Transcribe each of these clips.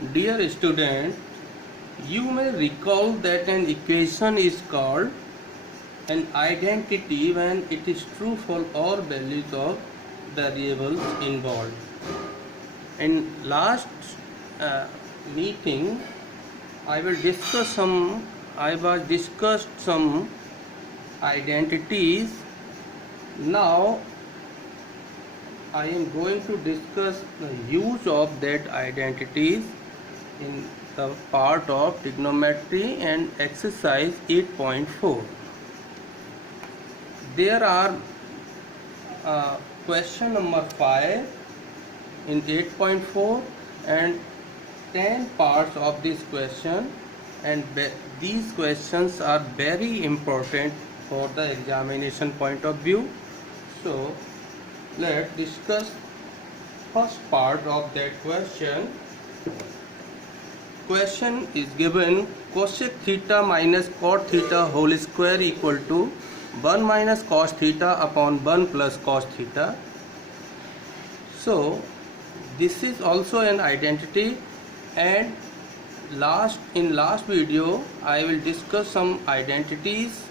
Dear student, you may recall that an equation is called an identity when it is true for all values of variables involved. In last meeting, I was discussed some identities. Now I am going to discuss the use of that identities in the part of trigonometry and exercise 8.4. There are question number 5 in 8.4 and 10 parts of this question, and these questions are very important for the examination point of view. So let's discuss first part of that question. Question is given cosec theta minus cot theta whole square equal to 1 minus cos theta upon 1 plus cos theta. So this is also an identity, and in last video I will discuss some identities,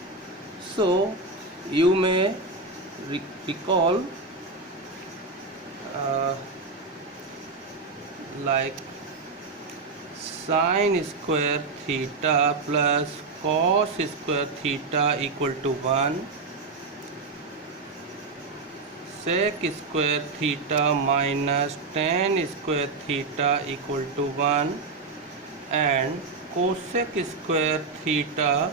so you may recall like sin square theta plus cos square theta equal to 1, sec square theta minus tan square theta equal to 1, and cosec square theta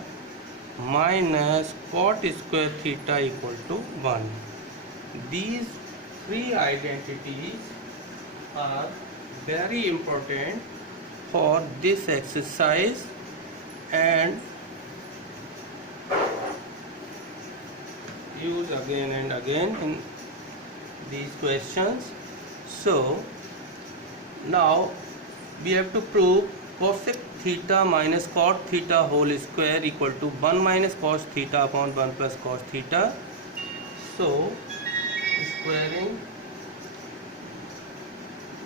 minus cot square theta equal to 1. These three identities are very important for this exercise and used again and again in these questions. So now we have to prove cosec theta minus cot theta whole square equal to 1 minus cos theta upon 1 plus cos theta. So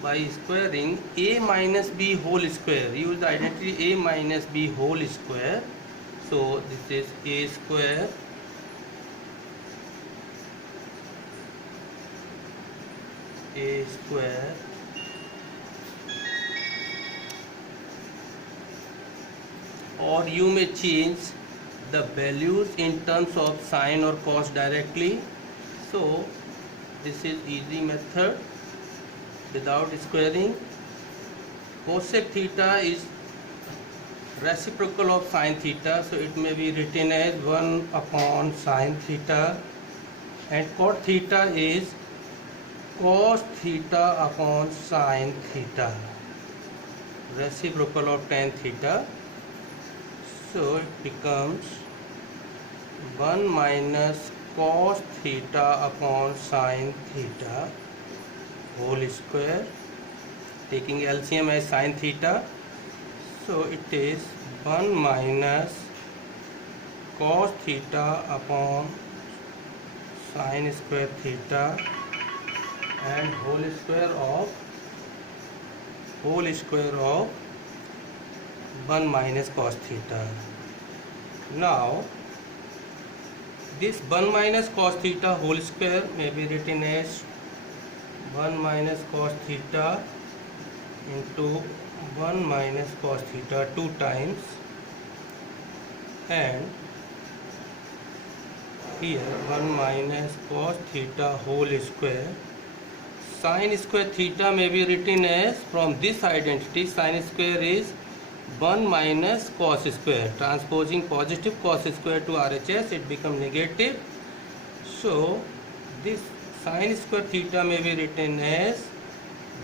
by squaring a minus b whole square, use the identity a minus b whole square. So this is a square or you may change the values in terms of sine or cos directly. So this is easy method without squaring. Cosec theta is reciprocal of sine theta, so it may be written as 1 upon sine theta, and cot theta is cos theta upon sine theta, reciprocal of tan theta. So it becomes 1 minus cos theta upon sine theta whole square, taking LCM as sine theta. So it is 1 minus cos theta upon sine square theta and whole square of 1 minus cos theta. Now this 1 minus cos theta whole square may be written as 1 minus cos theta into 1 minus cos theta 2 times, and here 1 minus cos theta whole square. Sin square theta may be written as, from this identity, sin square is 1 minus cos square. Transposing positive cos square to RHS, it becomes negative. So this sin square theta may be written as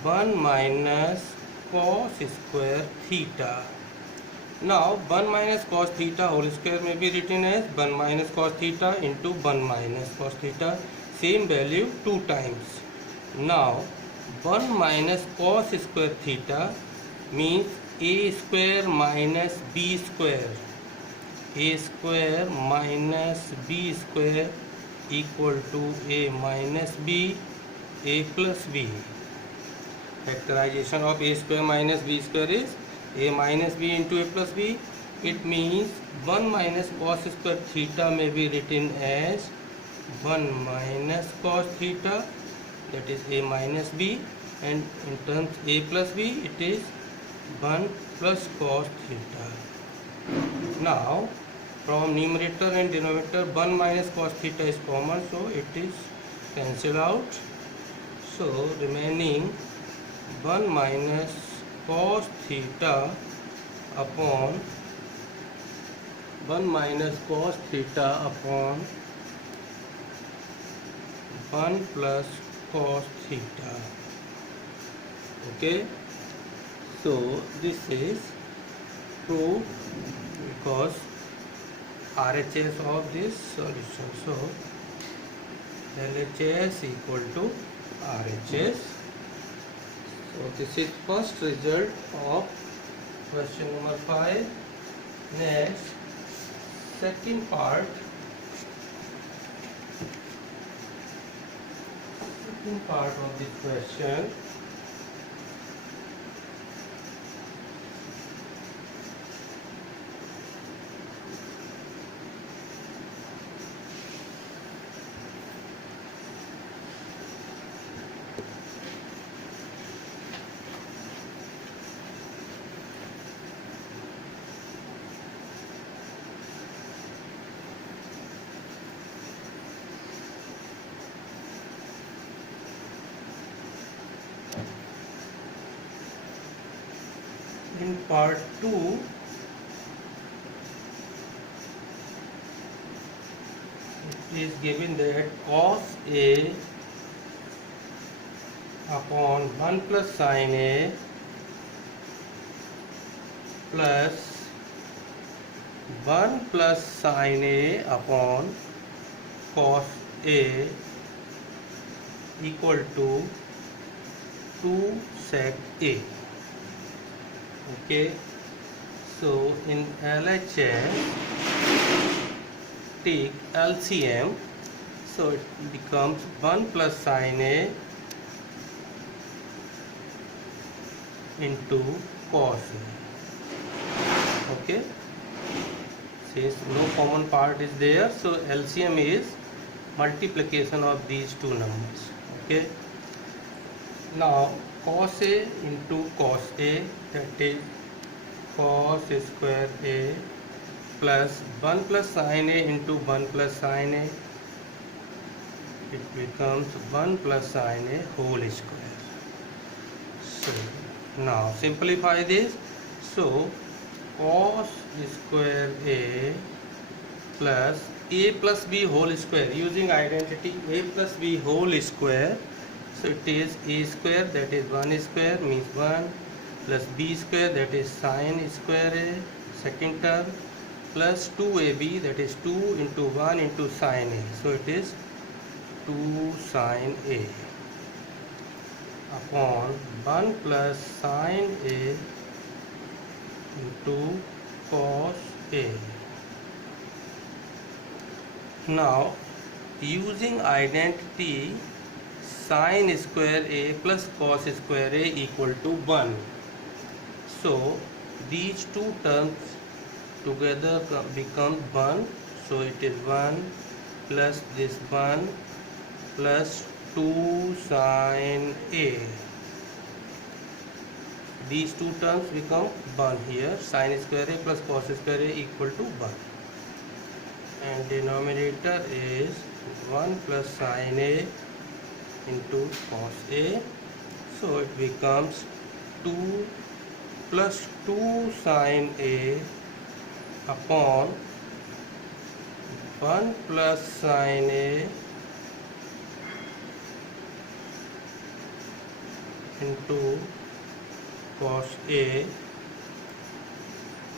1 minus cos square theta. Now 1 minus cos theta whole square may be written as 1 minus cos theta into 1 minus cos theta, same value 2 times. Now 1 minus cos square theta means a square minus b square. A square minus b square equal to a minus b, a plus b. Factorization of a square minus b square is a minus b into a plus b. It means 1 minus cos square theta may be written as 1 minus cos theta, that is a minus b, and in terms a plus b it is 1 plus cos theta. Now from numerator and denominator 1 minus cos theta is common, so it is cancelled out. So remaining 1 minus cos theta upon 1 minus cos theta upon 1 plus cos theta. Okay, so this is proved because RHS of this solution. So LHS equal to RHS. So this is first result of question number 5. Next, second part. Second part of this question. In part 2, it is given that cos A upon 1 plus sin A plus 1 plus sin A upon cos A equal to 2 sec A. Okay, so in LHS take LCM, so it becomes 1 plus sin A into cos A. Okay, since no common part is there, so LCM is multiplication of these two numbers. Okay, now cos A into cos A, that is cos square A plus 1 plus sin A into 1 plus sin A, it becomes 1 plus sin A whole square. So now simplify this. So cos square A plus B whole square, using identity A plus B whole square. So it is A square, that is 1 square means 1, plus B square, that is sin square A, second term, plus 2AB, that is 2 into 1 into sin A. So it is 2 sin A upon 1 plus sin A into cos A. Now using identity sin square A plus cos square A equal to 1. So these two terms together become 1. So it is 1 plus this 1 plus 2 sin A. These two terms become 1 here. Sin square A plus cos square A equal to 1. And denominator is 1 plus sin A into cos A. So it becomes 2 plus 2 sin A upon 1 plus sin A into cos A.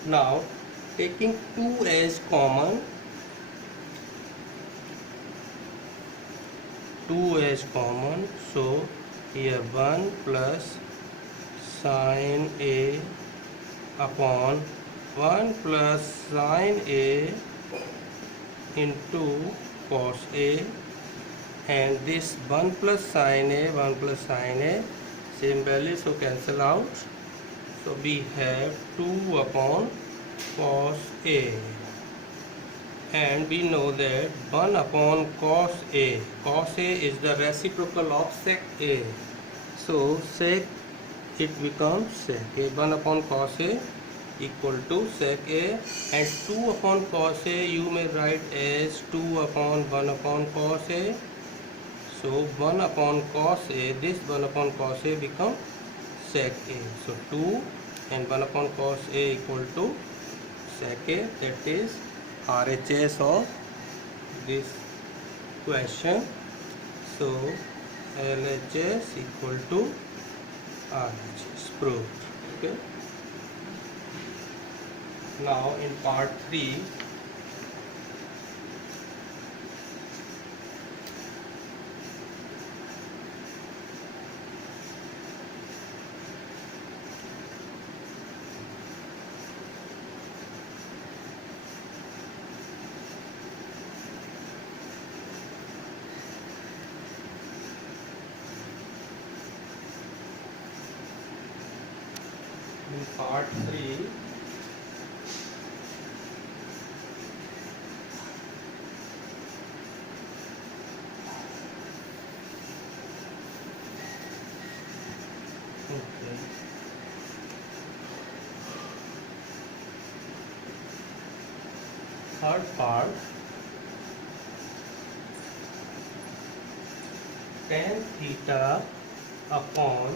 Now taking 2 as common, 2 as common, so here 1 plus sin A upon 1 plus sin A into cos A, and this 1 plus sin A, 1 plus sin A, same value, so cancel out. So we have 2 upon cos A, and we know that 1 upon cos A. Cos A is the reciprocal of sec A. So sec, it becomes sec A. 1 upon cos A equal to sec A, and 2 upon cos A you may write as 2 upon 1 upon cos A. So 1 upon cos A, this 1 upon cos A become sec A. So 2 and 1 upon cos A equal to sec A. That is RHS of this question. So LHS equal to RHS, proved. Okay. Now in part 3, in part 3, okay, third part, tan theta upon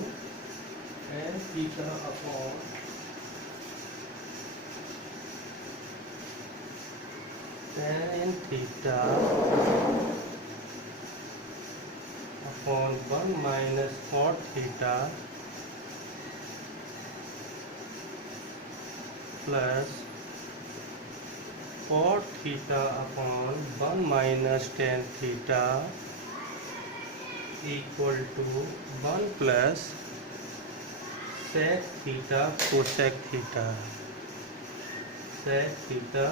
tan theta upon tan theta upon 1 minus cot theta plus cot theta upon 1 minus tan theta equal to 1 plus sec theta cosec theta, sec theta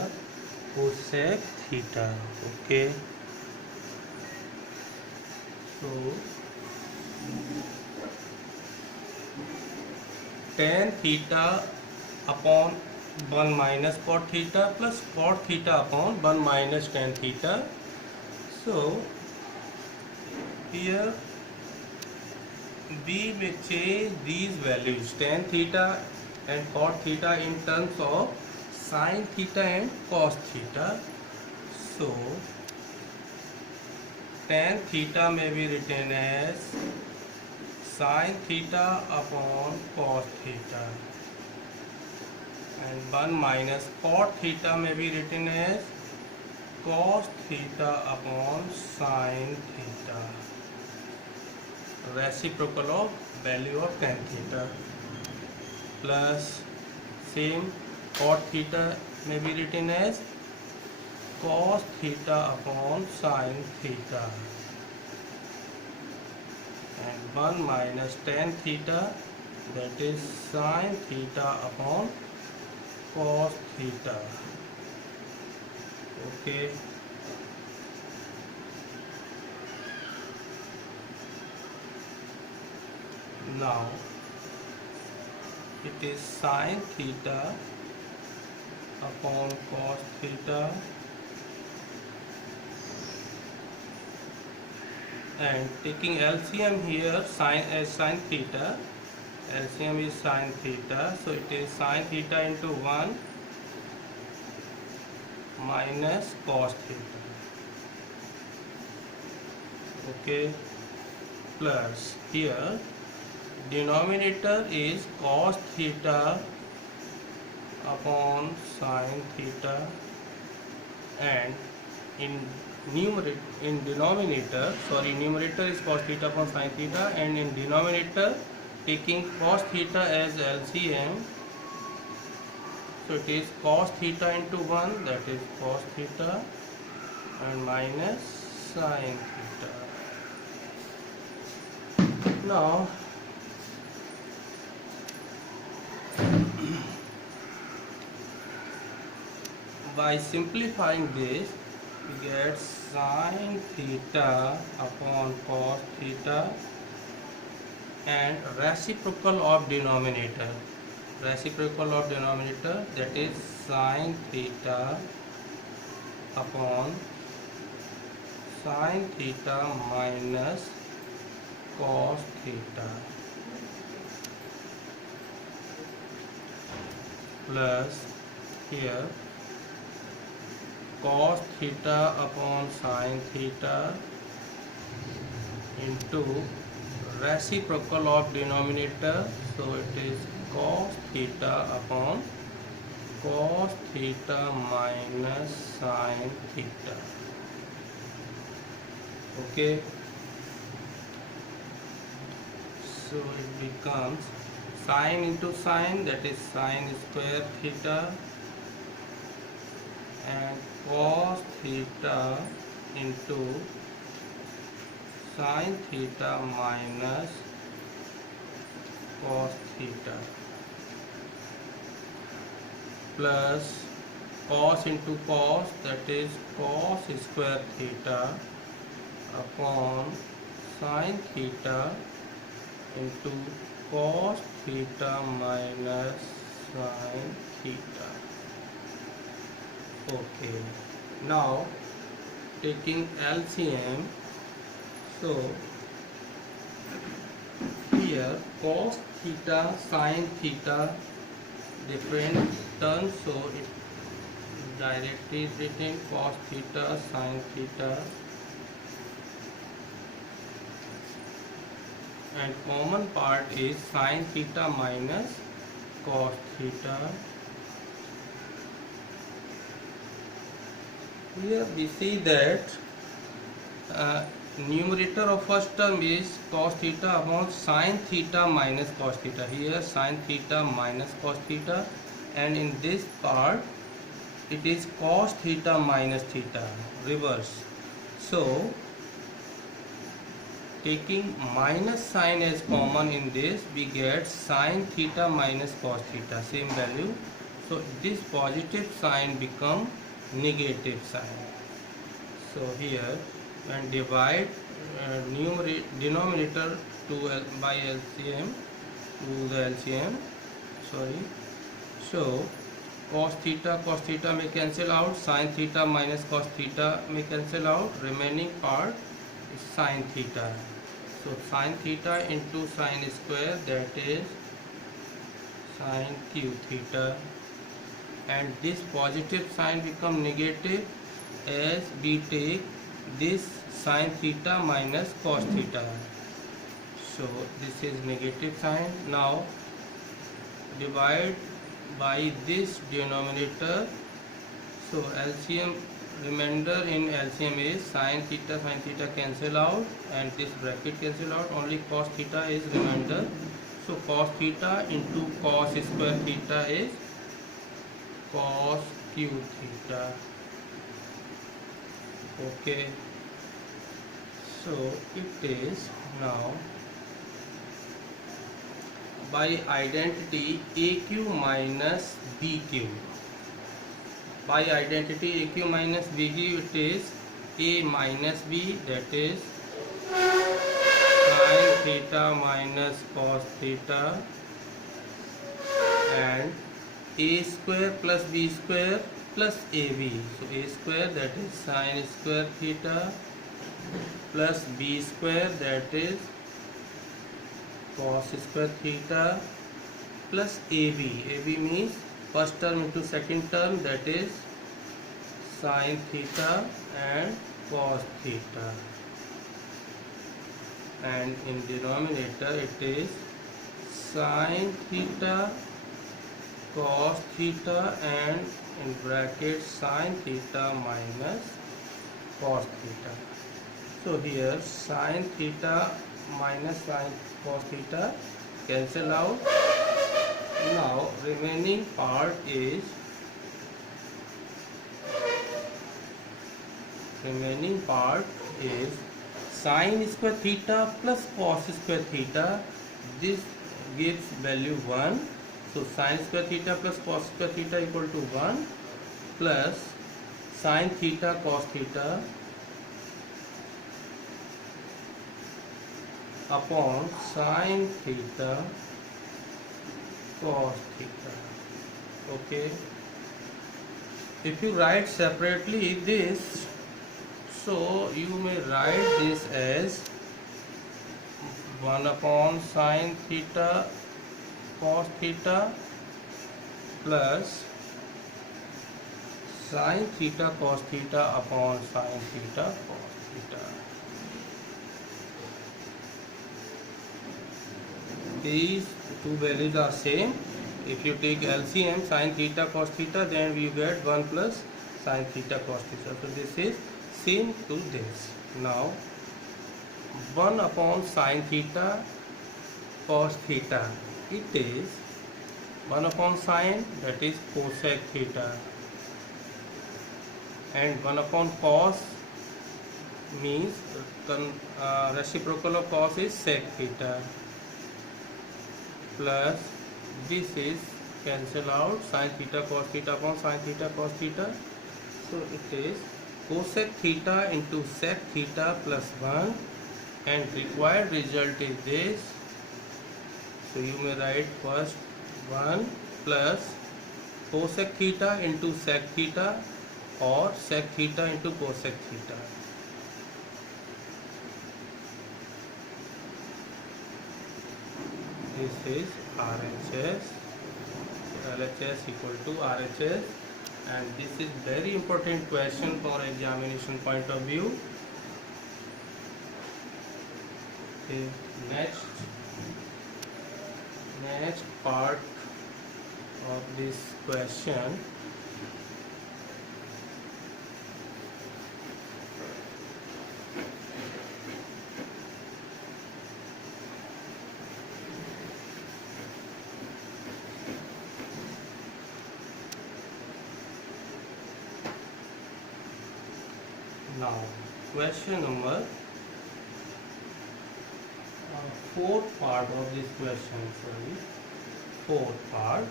cosec theta. Okay, so tan theta upon 1 minus cot theta plus cot theta upon 1 minus tan theta. So here we may change these values tan theta and cot theta in terms of sin theta and cos theta. So tan theta may be written as sin theta upon cos theta, and 1 minus cot theta may be written as cos theta upon sin theta, reciprocal of value of tan theta, plus same cot theta may be written as cos theta upon sin theta, and 1 minus tan theta, that is sin theta upon cos theta. Okay, now it is sin theta upon cos theta, and taking LCM here, sin as sin theta, LCM is sin theta, so it is sin theta into 1 minus cos theta. Okay, plus here denominator is cos theta upon sin theta, and in numerator is cos theta upon sin theta, and in denominator taking cos theta as LCM, so it is cos theta into 1, that is cos theta, and minus sin theta. Now by simplifying this, we get sin theta upon cos theta, and reciprocal of denominator. Reciprocal of denominator, that is sin theta upon sin theta minus cos theta plus here cos theta upon sin theta into reciprocal of denominator, so it is cos theta upon cos theta minus sin theta. Okay, so it becomes sin into sin, that is sin square theta, and cos theta into sin theta minus cos theta plus cos into cos, that is cos square theta upon sin theta into cos theta minus sin theta. Okay, now taking LCM, so here cos theta sin theta different terms, so it directly is written cos theta sin theta, and common part is sin theta minus cos theta. Here we see that numerator of first term is cos theta upon sin theta minus cos theta. Here sin theta minus cos theta, and in this part it is cos theta minus theta, reverse. So taking minus sign as common in this, we get sin theta minus cos theta, same value. So this positive sign become negative sign. So here when divide denominator by LCM to the LCM, sorry, so cos theta may cancel out, sin theta minus cos theta may cancel out, remaining part is sin theta. So sin theta into sin square, that is sin q theta, and this positive sign become negative as we take this sin theta minus cos theta. So this is negative sign. Now divide by this denominator, so LCM, remainder in LCM is sin theta cancel out, and this bracket cancel out, only cos theta is remainder. So cos theta into cos square theta is cos q theta. Okay, so it is now by identity AQ minus BQ. By identity AQ minus BQ, it is A minus B, that is sin theta minus cos theta, and A square plus B square plus AB. So A square, that is sin square theta, plus B square, that is cos square theta, plus AB. AB means first term into second term, that is sin theta and cos theta, and in denominator it is sin theta cos theta, and in bracket sin theta minus cos theta. So here sin theta minus sin cos theta cancel out. Now remaining part is sin square theta plus cos square theta. This gives value 1. So sin square theta plus cos square theta equal to 1, plus sin theta cos theta upon sine theta cos theta. Okay, if you write separately this, so you may write this as 1 upon sine theta cos theta plus sine theta cos theta upon sine theta cos theta. These two values are same. If you take LCM sine theta cos theta, then you get 1 plus sine theta cos theta. So this is same to this. Now 1 upon sine theta cos theta, it is 1 upon sine, that is cosec theta, and 1 upon cos means reciprocal of cos is sec theta, plus this is cancel out sine theta cos theta upon sine theta cos theta. So it is cosec theta into sec theta plus 1, and required result is this. So you may write first 1 plus cosec theta into sec theta or sec theta into cosec theta. This is RHS. So LHS equal to RHS, and this is very important question for examination point of view. Okay, next part of this question. Now question number fourth part of this question, fourth part.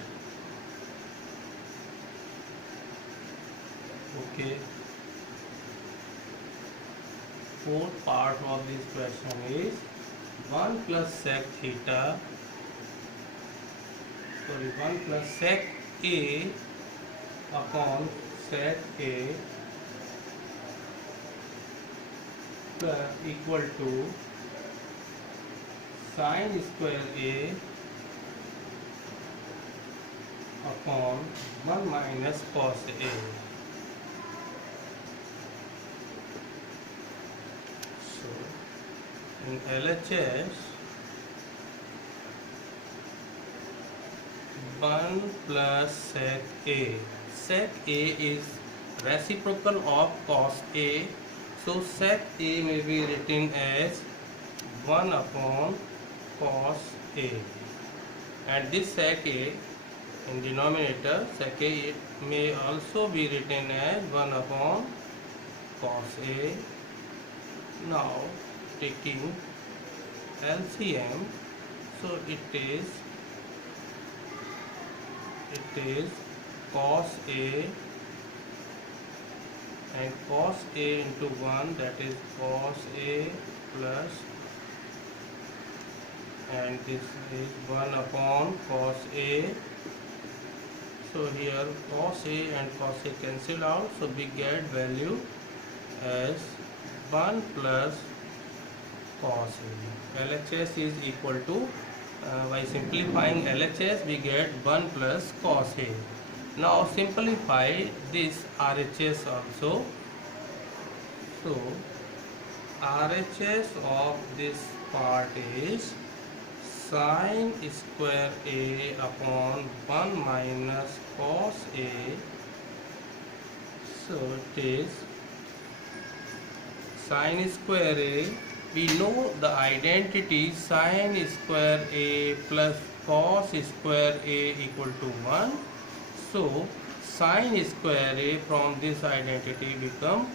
Okay, fourth part of this question is 1 plus sec theta, 1 plus sec A upon sec A plus equal to sine square A upon 1 minus cos A. So in LHS, 1 plus sec A. Sec A is reciprocal of cos A. So sec A may be written as 1 upon cos A, and this sec A in denominator, sec A, it may also be written as 1 upon cos A. Now taking LCM, so it is cos A and cos A into 1, that is cos A plus, and this is 1 upon cos A. So here cos A and cos A cancel out, so we get value as 1 plus cos A. LHS is equal to, by simplifying LHS we get 1 plus cos A. Now simplify this RHS also. So RHS of this part is sine square A upon 1 minus cos A. So it is sine square A. We know the identity sine square A plus cos square A equal to 1. So sine square A from this identity become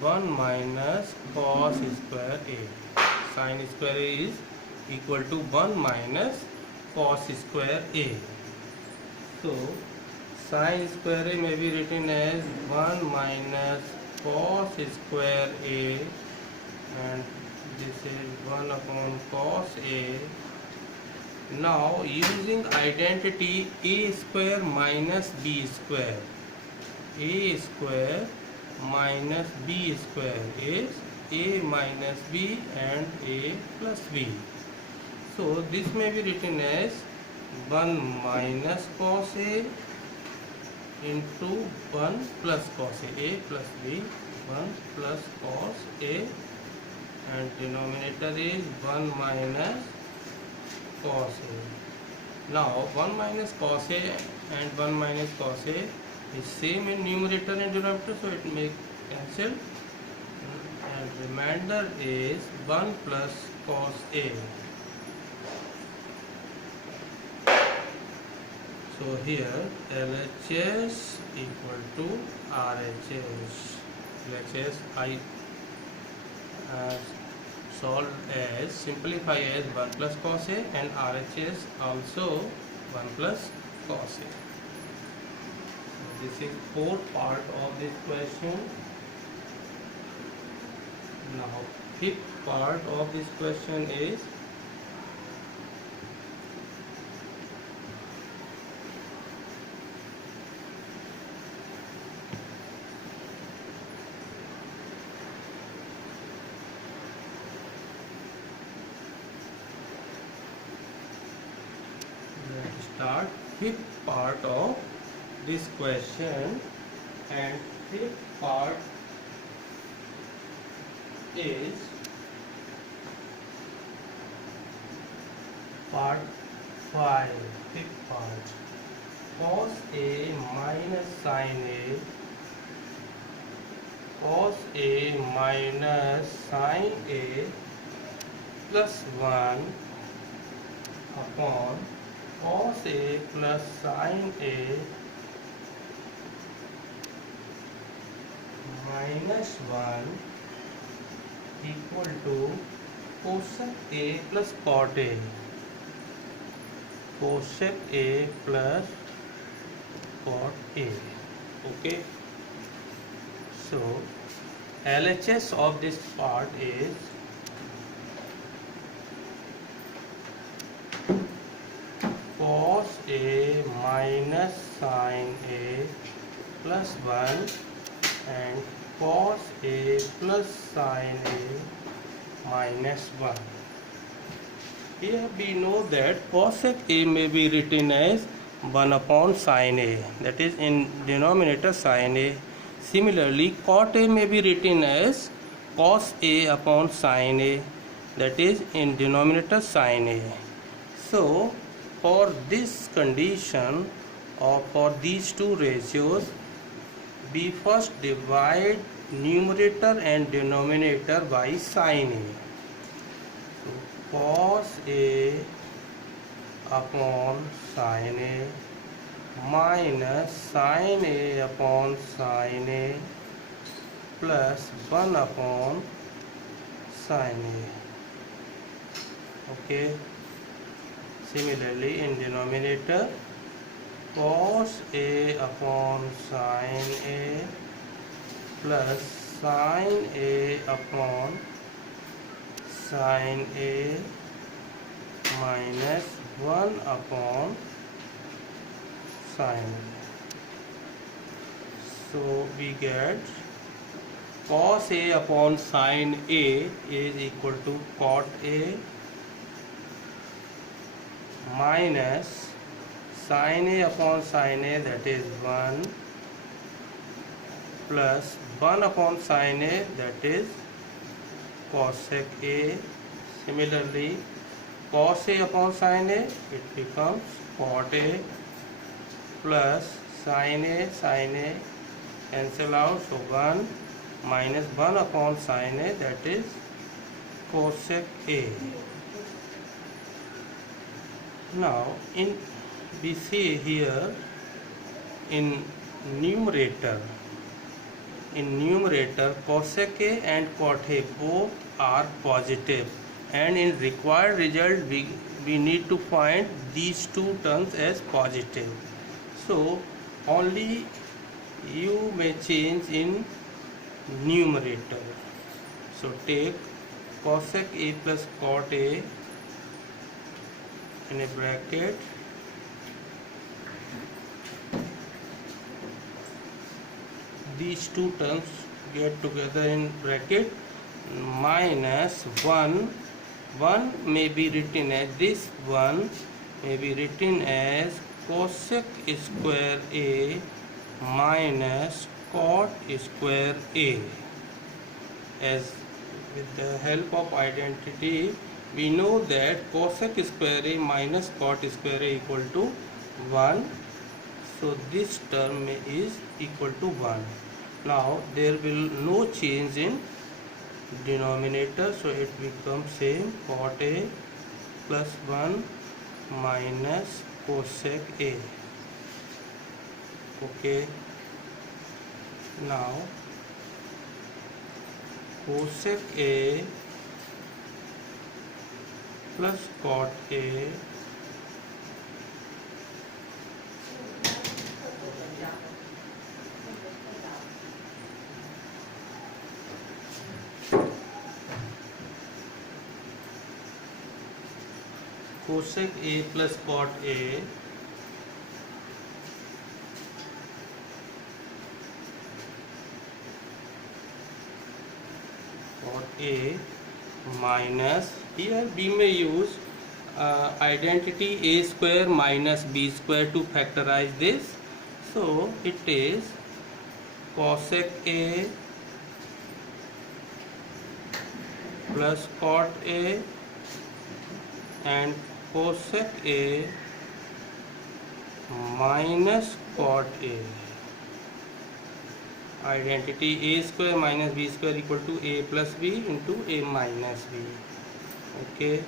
1 minus cos square A. Sine square A is equal to 1 minus cos square A. So sine square A may be written as 1 minus cos square A, and This is 1 upon cos A. Now using identity A square minus B square. A square minus B square is A minus B and A plus B. So this may be written as 1 minus cos A into 1 plus cos A plus B, 1 plus cos A, and denominator is 1 minus cos A. Now 1 minus cos A and 1 minus cos A is same in numerator and denominator, so it may cancel, and remainder is 1 plus cos A. So here LHS equal to RHS. LHS I solve as, simplify as 1 plus cos A, and RHS also 1 plus cos A. So this is fourth part of this question. Now fifth part of this question is start fifth part of this question, and fifth part is part 5. Fifth part, cos A minus sin A, cos A minus sin A plus 1 upon cos A plus sin A minus 1 equal to cosec A plus cot A. Cosec A plus cot A. Okay. So LHS of this part is cos A minus sin A plus 1 and cos A plus sin A minus 1. Here we know that cosec A may be written as 1 upon sin A, that is in denominator sin A. Similarly, cot A may be written as cos A upon sin A, that is in denominator sin A. So for this condition, or for these two ratios, we first divide numerator and denominator by sin A. So cos A upon sin A minus sin A upon sin A plus 1 upon sin A. Okay. Similarly, in denominator, cos A upon sin A plus sin A upon sin A minus 1 upon sin A. So we get cos A upon sin A is equal to cot A minus sin A upon sin A, that is 1, plus 1 upon sin A, that is cosec A. Similarly, cos A upon sin A, it becomes cot A, plus sin A cancel out, so 1 minus 1 upon sin A, that is cosec A. Now we see here in numerator cosec A and cot A both are positive, and in required result we need to find these two terms as positive. So only you may change in numerator. So take cosec A plus cot A in a bracket these two terms get together in bracket minus 1 may be written as this one may be written as cosec square A minus cot square A. As with the help of identity we know that cosec square A minus cot square A equal to 1. So this term is equal to 1. Now there will no change in denominator, so it becomes same cot A plus 1 minus cosec A. Okay, now cosec A plus cot A cosec A plus cot A minus, here we may use identity A square minus B square to factorize this. So it is cosec A plus cot A and cosec A minus cot A. Identity A square minus B square equal to A plus B into A minus B. Okay,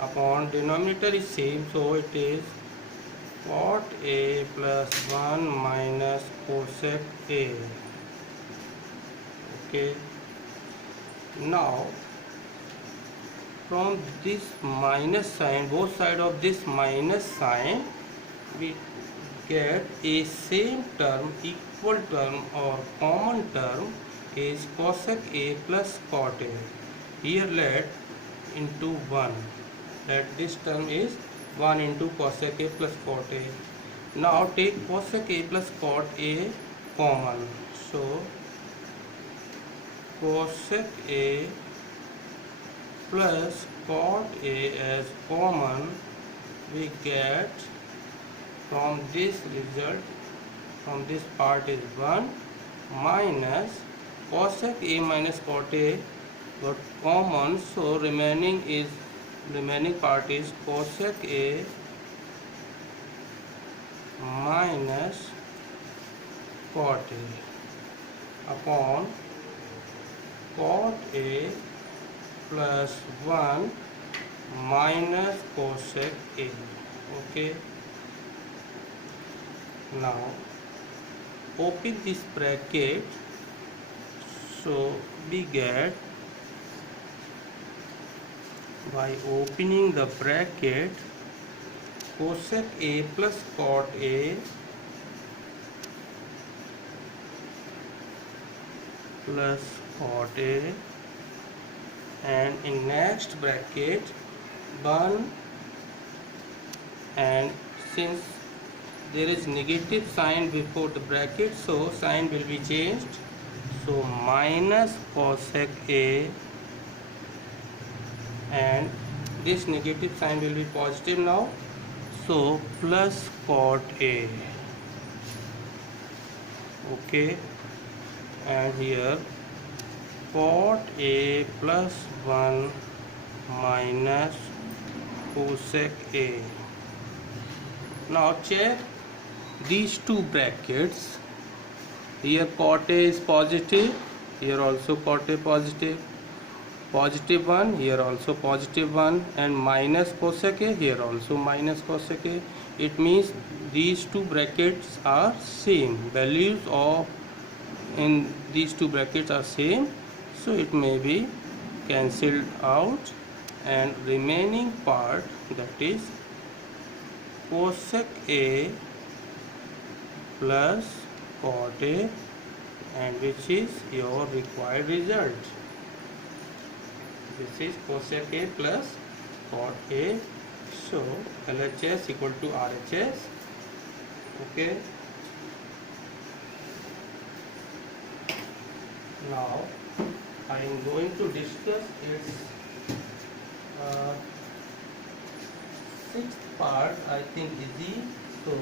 upon denominator is same, so it is cot A plus 1 minus cosec A. Okay, now from this minus sign, both side of this minus sign, we get a same term, equal term or common term is cosec A plus cot A. Here let into 1, that this term is 1 into cosec A plus cot A. Now take cosec A plus cot A common, so cosec A plus cot A as common, we get from this result, from this part is 1 minus cosec A minus cot A got common, so remaining part is cosec A minus cot A upon cot A plus 1 minus cosec A. Okay, now open this bracket, so we get, by opening the bracket, cosec A plus cot A plus cot A, and in next bracket 1, and since there is negative sign before the bracket, so sign will be changed, so minus cosec A, and this negative sign will be positive now, so plus cot A. Okay, and here cot A plus 1 minus cosec A. Now check these two brackets, here cot A is positive, here also cot A positive, positive 1, here also positive 1, and minus cosec A, here also minus cosec A. It means these two brackets are same, values of in these two brackets are same, so it may be cancelled out, and remaining part, that is cosec A plus cot A, and which is your required result. This is cosec A plus cot A. So LHS equal to RHS. Okay. Now I am going to discuss its sixth part. I think easy. So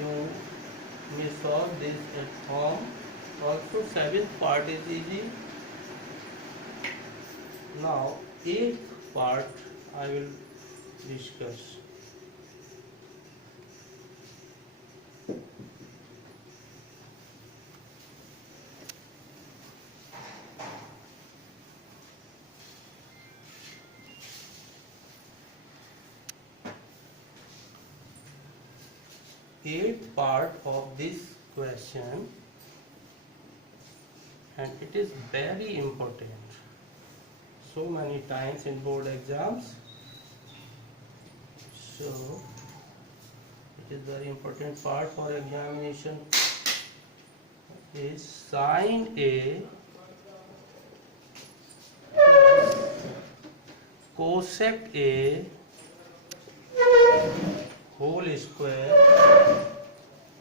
you may solve this at home. Also seventh part is easy. Now eighth part I will discuss. Eighth part of this question, and it is very important. So many times in board exams. So it is very important part for examination. Is sin A cosec A whole square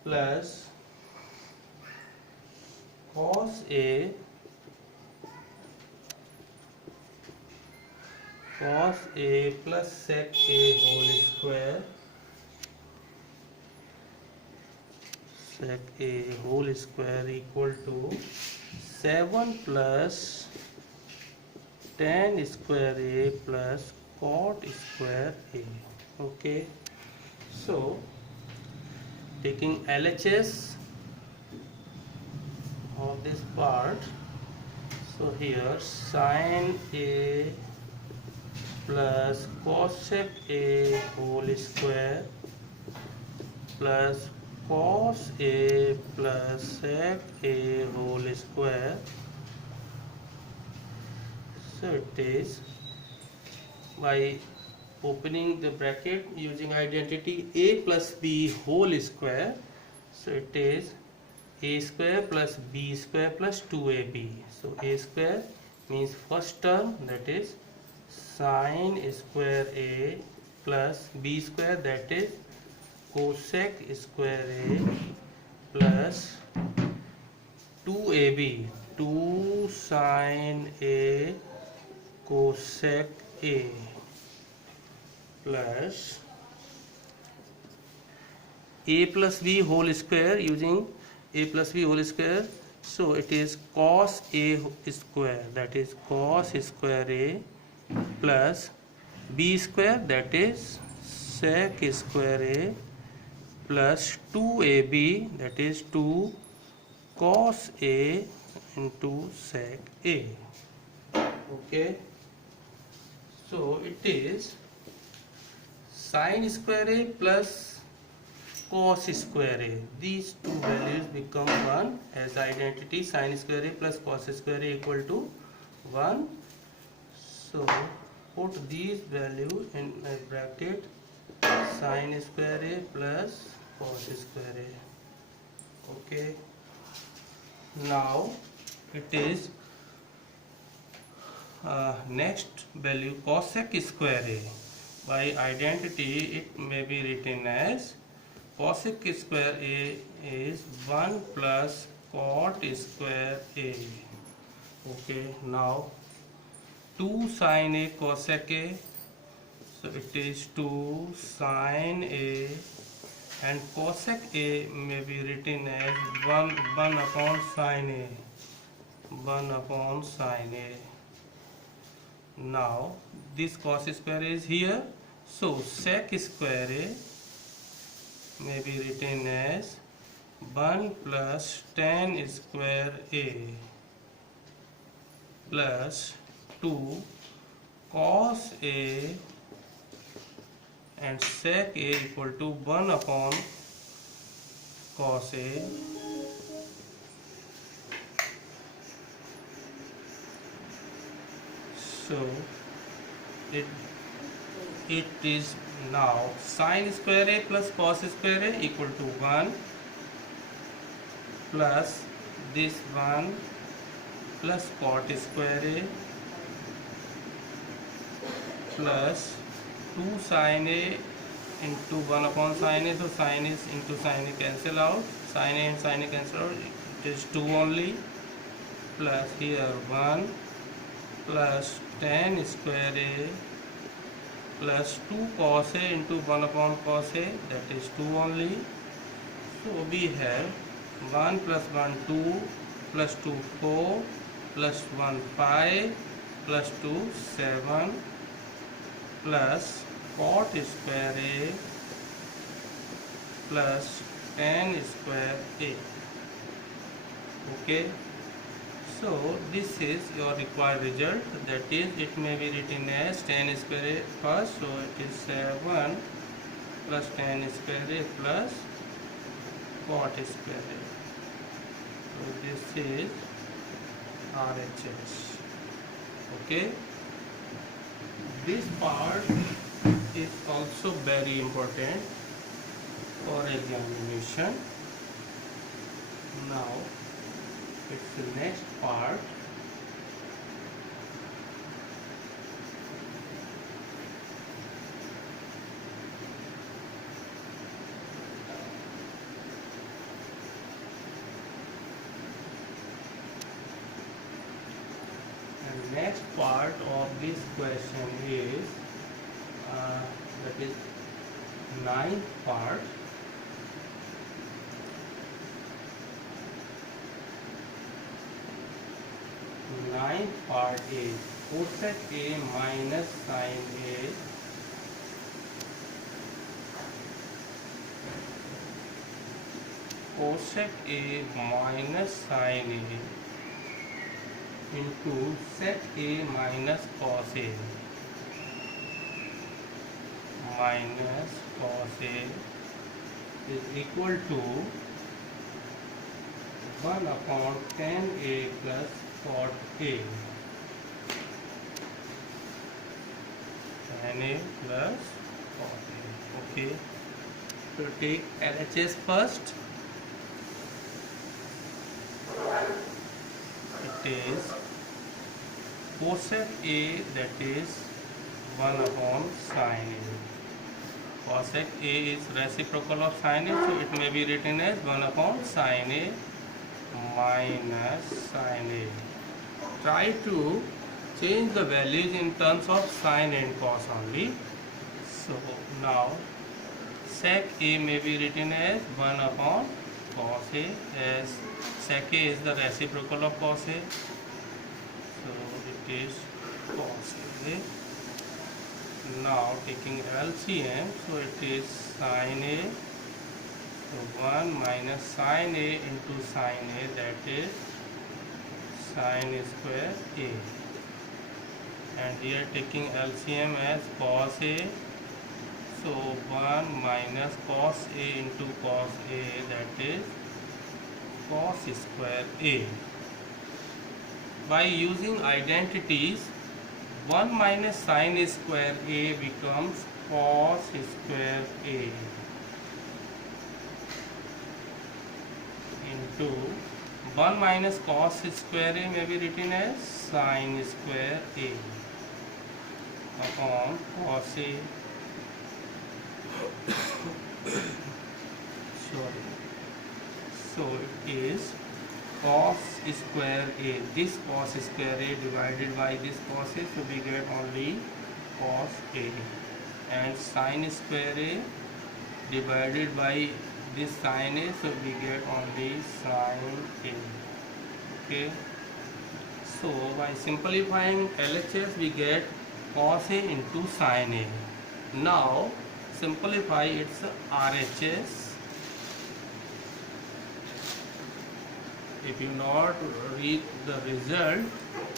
plus cos A plus sec A whole square equal to 7 plus tan square A plus cot square A. Okay, so taking LHS of this part, so here sin A plus cosec A whole square plus cos A plus sec A whole square. So it is, by opening the bracket using identity A plus B whole square, so it is A square plus B square plus 2AB. So A square means first term, that is sin square A plus B square, that is cosec square A plus 2AB, 2 sin A cosec A plus A plus B whole square, using A plus B whole square, so it is cos A square, that is cos square A plus B square, that is sec square A plus 2AB, that is 2 cos A into sec A. Okay, so it is sin square A plus cos square A. These two values become 1 as identity. Sin square A plus cos square A equal to 1. So put these values in a bracket, sin square A plus cos square A. Okay, now it is next value cosec square A. By identity it may be written as cosec square A is 1 plus cot square A. Okay, now 2 sin A cosec A, so it is 2 sin A, and cosec A may be written as 1 upon sin A, 1 upon sin A. Now this cos square is here, so sec square A may be written as 1 plus tan square A plus 2 cos A and sec A equal to 1 upon cos A so it is now sin square A plus cos square A equal to 1 plus this 1 plus cot square A plus 2 sin A into 1 upon sin A. So sin is into sin A cancel out, sin A and sin A cancel out, it is 2 only, plus here 1 plus tan square A plus 2 cos A into 1 upon cos A, that is 2 only. So we have 1 plus 1 2 plus 2 4 plus 1 5 plus 2 7 plus cot square A plus tan square A. Okay, so this is your required result, that is it may be written as tan square A first, so it is 7 plus tan square A plus cot square A. So this is RHS. Okay, this part is also very important for examination. Now it's the next part. And next part of this question is that is ninth part. Ninth part is cosec A minus sin A cosec A minus sin A into sec A minus cos A minus cos A is equal to 1 upon tan A plus cot A. Tan A plus cot A. Okay. So take LHS first. It is cosec A, that is 1 upon sin A. Cosec A is reciprocal of sin A, so it may be written as 1 upon sin A minus sin A. Try to change the values in terms of sin and cos only. So now sec A may be written as 1 upon cos A, as sec A is the reciprocal of cos A. So it is cos A. Now taking LCM, so it is sin A. So 1 minus sin A into sin A, that is sin square A. And here taking LCM as cos A. So 1 minus cos A into cos A, that is cos square A. By using identities, 1 minus sin square A becomes cos square A into 1 minus cos square A may be written as sin square A upon cos A. Sorry. So it is cos square A. This cos square A divided by this cos A, so we get only cos A. And sin square A divided by this sin A, so we get only sin A. Okay. So by simplifying LHS, we get cos A into sin A. Now simplify its RHS. If you not read the result,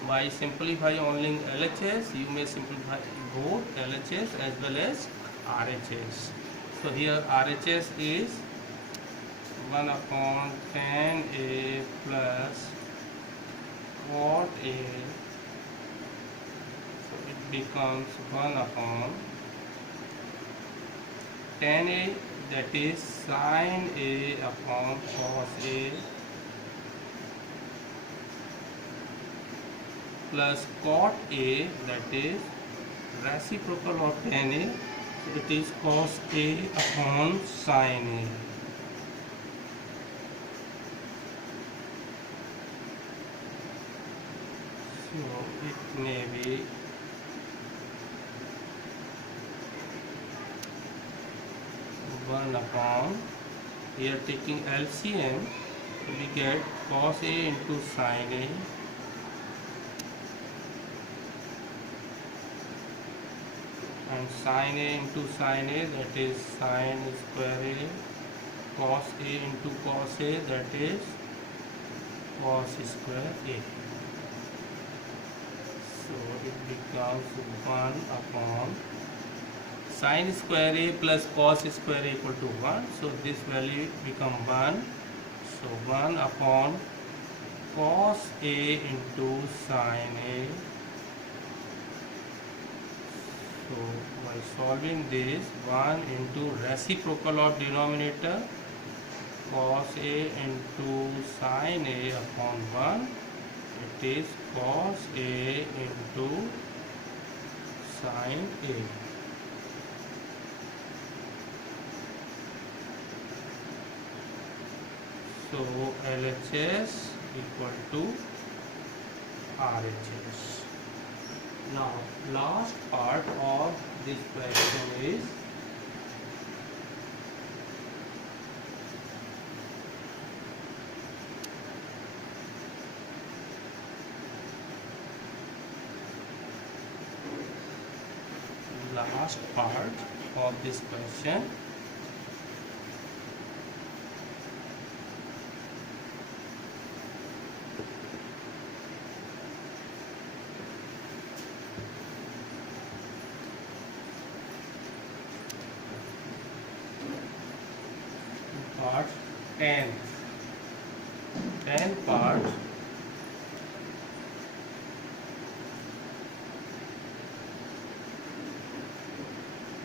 by simplifying only LHS, you may simplify both LHS as well as RHS. So here RHS is 1 upon tan A plus cot A. So it becomes 1 upon tan A, that is sin A upon cos A, plus cot A, that is reciprocal of tan A, so it is cos A upon sin A. So it may be 1 upon, here taking LCM, we get cos A into sin A and sin A into sin A, that is sin square A, cos A into cos A, that is cos square A. So it becomes 1 upon sin square A plus cos square A equal to 1. So this value become 1. So 1 upon cos A into sin A. So by solving this, 1 into reciprocal of denominator, cos A into sin A upon 1, it is cos A into sin A. So LHS equal to RHS. Now last part of this question is part 10 part.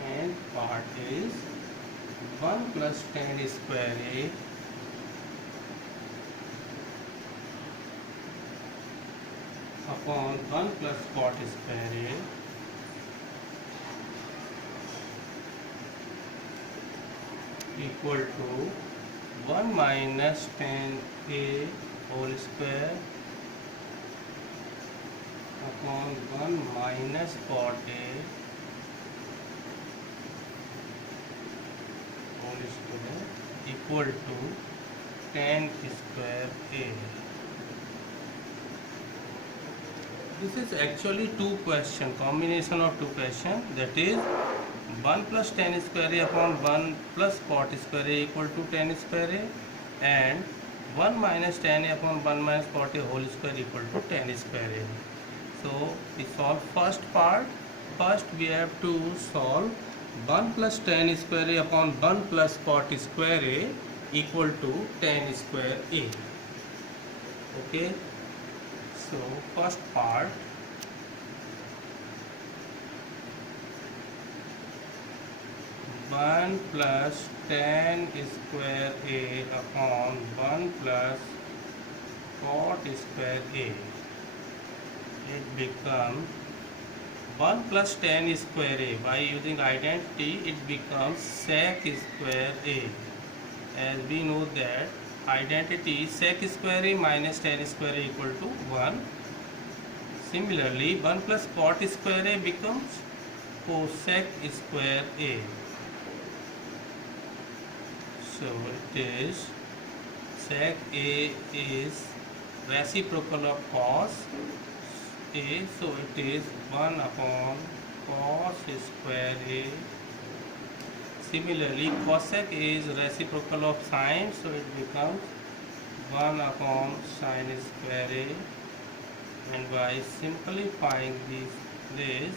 And part is 1 plus tan square A upon 1 plus cot square A equal to 1 minus tan A whole square upon 1 minus cot A whole square equal to tan square A. This is actually two question, combination of two question, that is 1 plus tan square A upon 1 plus cot square A equal to tan square A, and 1 minus tan A upon 1 minus cot A whole square equal to tan square A. So we solve first part. First we have to solve 1 plus tan square A upon 1 plus cot square A equal to tan square A. Okay. So first part, one plus tan square A upon 1 plus cot square A. It becomes 1 plus tan square A. By using identity, it becomes sec square A. As we know that identity sec square A minus tan square A equal to 1. Similarly, 1 plus cot square A becomes cosec square A. So it is sec A is reciprocal of cos A, so it is 1 upon cos square A. Similarly, cosec A is reciprocal of sine, so it becomes 1 upon sine square A. And by simplifying this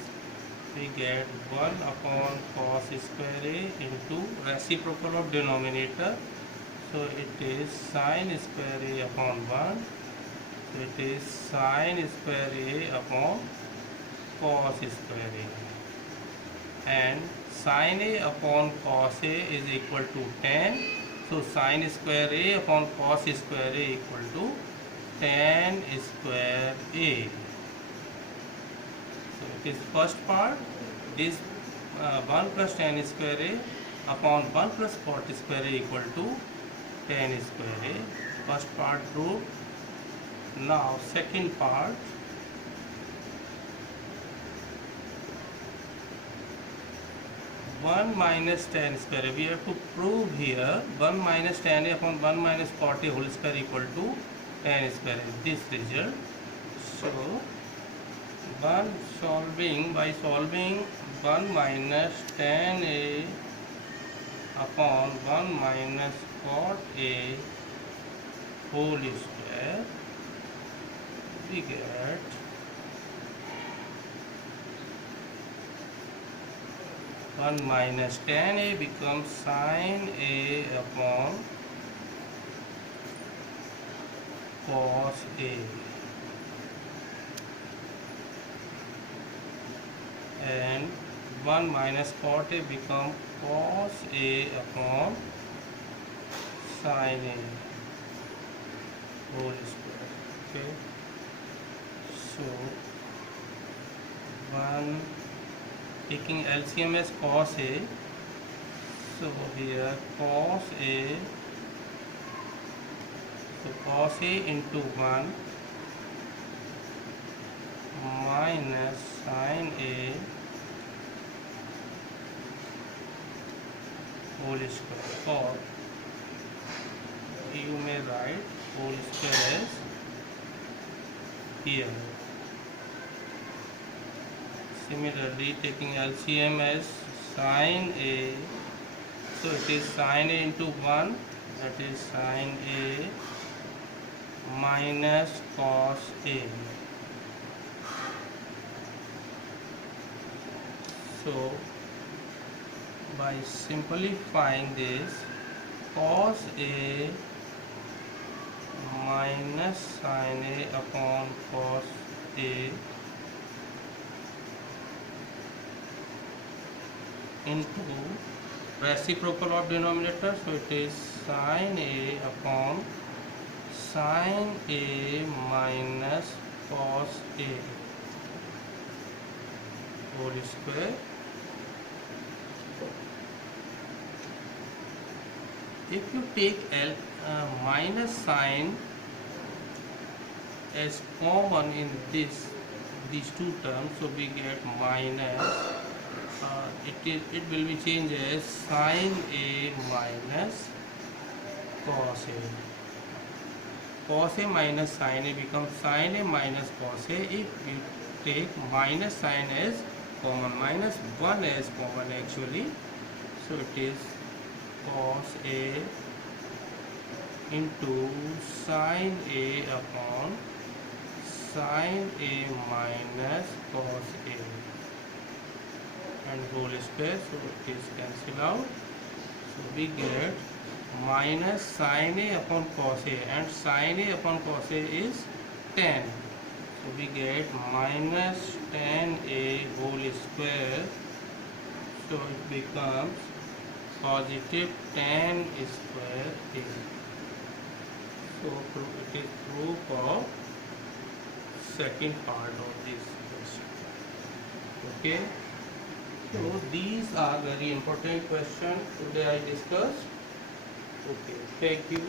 we get 1 upon cos square A into reciprocal of denominator, so it is sine square A upon 1, so it is sine square A upon cos square A, and sine A upon cos A is equal to tan, so sine square A upon cos square A equal to tan square A. So it is first part. is 1 plus tan square A upon 1 plus cot square A equal to tan square A. First part proved. Now second part. 1 minus tan square. We have to prove here 1 minus tan A upon 1 minus cot A whole square equal to tan square. This result. So by solving 1 minus tan A upon 1 minus cot A whole square, we get 1 minus tan A becomes sin A upon cos A, and 1 minus cot A becomes cos A upon sin A whole square. Okay, so 1 taking LCM as cos A, so here cos A, so cos A into 1 minus sin A whole square, or you may write whole square as here. Similarly, taking LCM as sin A, so it is sin A into 1, that is sin A minus cos A. So by simplifying this, cos A minus sin A upon cos A into reciprocal of denominator, so it is sin A upon sin A minus cos A whole square. If you take minus sign as common in these two terms, so we get minus, it will be changed as sin A minus cos A. Cos A minus sin A becomes sin A minus cos A. If you take minus sign as common, minus 1 as common actually, so it is cos A into sin A upon sin A minus cos A and whole square, so it is cancelled out. So we get minus sin A upon cos A, and sin A upon cos A is tan. So we get minus tan A whole square, so it becomes positive tan square A. So it is proof of second part of this question. Okay. So these are very important questions today I discussed. Okay, thank you.